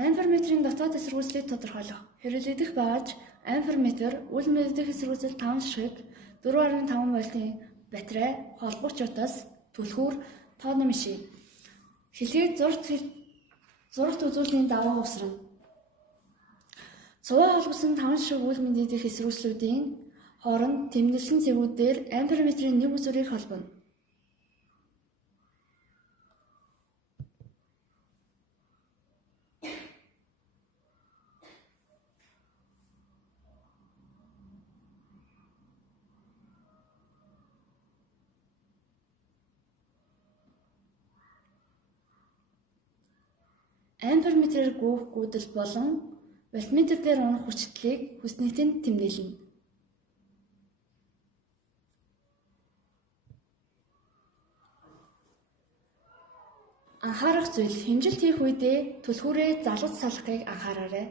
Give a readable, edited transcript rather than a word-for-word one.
Амперметрийн дотоод эсэргүүцлийг тодорхойлох. Хэрэглэгдэх байж амперметр үл мэдэх эсэргүүцэл 5 шишгийг 4.5 вольтын батарей, холбогч утас, түлхүүр, тооны машин. Хэлхийг зурагт үзүүллийн дагуу усрна. Цуваа холбосон 5 шишиг үл мэдэх эсэргүүцлүүдийн хооронд тэмдэглэсэн цэгүүдээр амперметрийн нэг үзүүрийг холбоно. Амперметрээр гүйх гүйдэл болон вольтметр дээр унах хүчтэйг хүснэгтийн тэмдэглэнэ. Анхаарах зүйл: хэмжилт хийх үедээ түлхүүрээ залгаж салахыг анхаараарай.